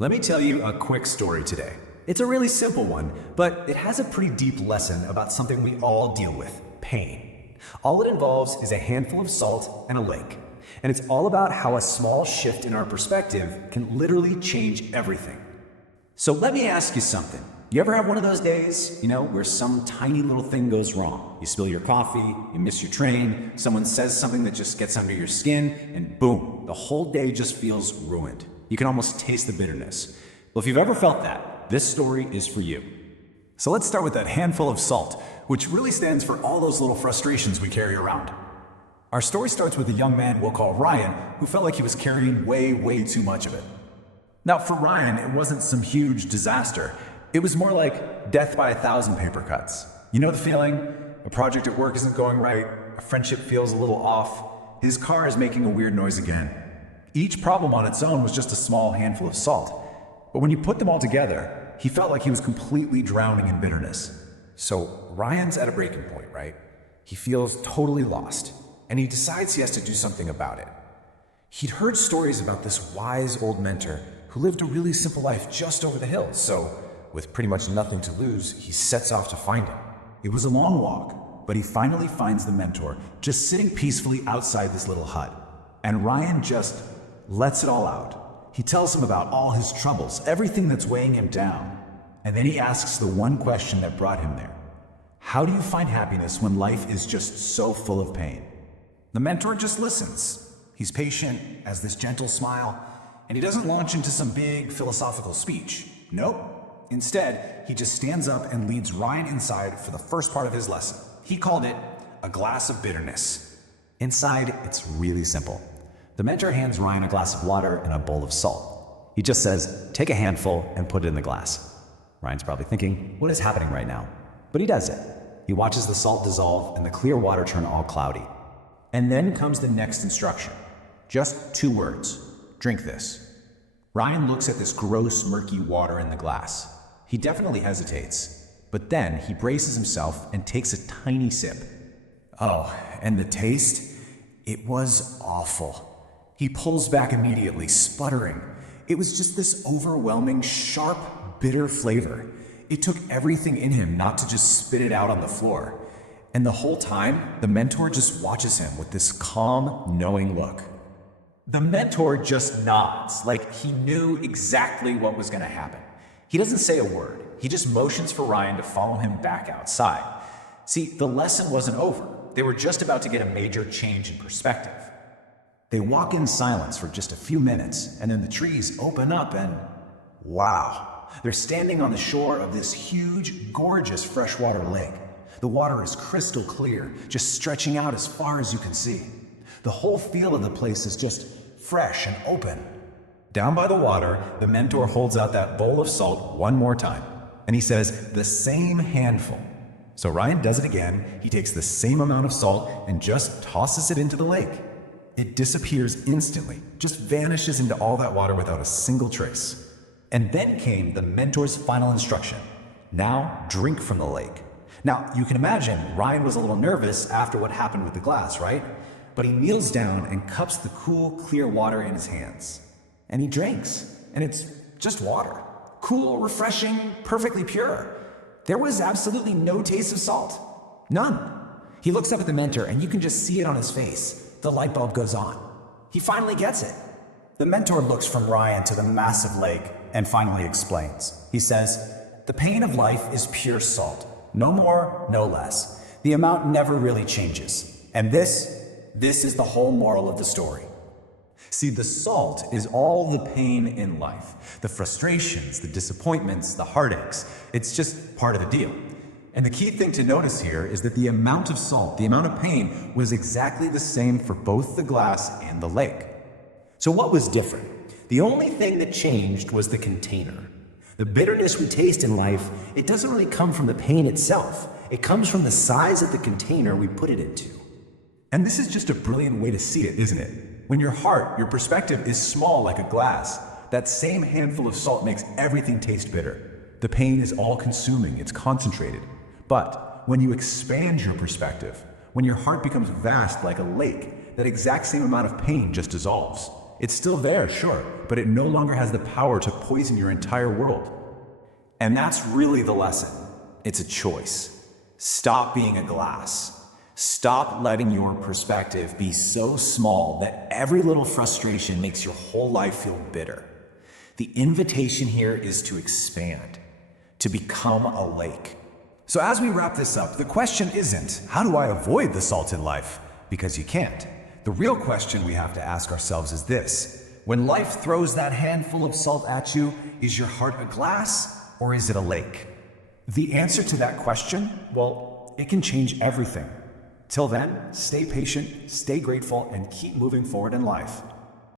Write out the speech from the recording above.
Let me tell you a quick story today. It's a really simple one, but it has a pretty deep lesson about something we all deal with: pain. All it involves is a handful of salt and a lake. And it's all about how a small shift in our perspective can literally change everything. So let me ask you something. You ever have one of those days, where some tiny little thing goes wrong? You spill your coffee, you miss your train, someone says something that just gets under your skin, and boom, the whole day just feels ruined. You can almost taste the bitterness. Well, if you've ever felt that, this story is for you. So let's start with that handful of salt, which really stands for all those little frustrations we carry around. Our story starts with a young man we'll call Ryan, who felt like he was carrying way too much of it. Now, for Ryan, it wasn't some huge disaster. It was more like death by 1,000 paper cuts. You know the feeling? A project at work isn't going right, a friendship feels a little off, his car is making a weird noise again. Each problem on its own was just a small handful of salt. But when you put them all together, he felt like he was completely drowning in bitterness. So Ryan's at a breaking point, right? He feels totally lost, and he decides he has to do something about it. He'd heard stories about this wise old mentor who lived a really simple life just over the hills, so with pretty much nothing to lose, he sets off to find him. It was a long walk, but he finally finds the mentor just sitting peacefully outside this little hut. And Ryan just lets it all out. He tells him about all his troubles, everything that's weighing him down. And then he asks the one question that brought him there. How do you find happiness when life is just so full of pain? The mentor just listens. He's patient, has this gentle smile, and he doesn't launch into some big philosophical speech. Nope. Instead, he just stands up and leads Ryan inside for the first part of his lesson. He called it a glass of bitterness. Inside, it's really simple. The mentor hands Ryan a glass of water and a bowl of salt. He just says, take a handful and put it in the glass. Ryan's probably thinking, what is happening right now? But he does it. He watches the salt dissolve and the clear water turn all cloudy. And then comes the next instruction. Just 2 words. Drink this. Ryan looks at this gross, murky water in the glass. He definitely hesitates, but then he braces himself and takes a tiny sip. Oh, and the taste? It was awful. He pulls back immediately, sputtering. It was just this overwhelming, sharp, bitter flavor. It took everything in him not to just spit it out on the floor. And the whole time, the mentor just watches him with this calm, knowing look. The mentor just nods, like he knew exactly what was going to happen. He doesn't say a word. He just motions for Ryan to follow him back outside. See, the lesson wasn't over. They were just about to get a major change in perspective. They walk in silence for just a few minutes, and then the trees open up and wow, they're standing on the shore of this huge, gorgeous freshwater lake. The water is crystal clear, just stretching out as far as you can see. The whole feel of the place is just fresh and open. Down by the water, the mentor holds out that bowl of salt one more time, and he says, the same handful. So Ryan does it again. He takes the same amount of salt and just tosses it into the lake. It disappears instantly, just vanishes into all that water without a single trace. And then came the mentor's final instruction. Now drink from the lake. Now, you can imagine Ryan was a little nervous after what happened with the glass, right? But he kneels down and cups the cool, clear water in his hands. And he drinks, and it's just water. Cool, refreshing, perfectly pure. There was absolutely no taste of salt. None. He looks up at the mentor, and you can just see it on his face. The light bulb goes on. He finally gets it. The mentor looks from Ryan to the massive lake and finally explains. He says, the pain of life is pure salt. No more, no less. The amount never really changes. And this is the whole moral of the story. See, the salt is all the pain in life. The frustrations, the disappointments, the heartaches. It's just part of the deal. And the key thing to notice here is that the amount of salt, the amount of pain, was exactly the same for both the glass and the lake. So what was different? The only thing that changed was the container. The bitterness we taste in life, it doesn't really come from the pain itself. It comes from the size of the container we put it into. And this is just a brilliant way to see it, isn't it? When your heart, your perspective is small like a glass, that same handful of salt makes everything taste bitter. The pain is all-consuming, it's concentrated. But when you expand your perspective, when your heart becomes vast like a lake, that exact same amount of pain just dissolves. It's still there, sure, but it no longer has the power to poison your entire world. And that's really the lesson. It's a choice. Stop being a glass. Stop letting your perspective be so small that every little frustration makes your whole life feel bitter. The invitation here is to expand, to become a lake. So as we wrap this up, the question isn't, how do I avoid the salt in life? Because you can't. The real question we have to ask ourselves is this: when life throws that handful of salt at you, is your heart a glass or is it a lake? The answer to that question, well, it can change everything. Till then, stay patient, stay grateful, and keep moving forward in life.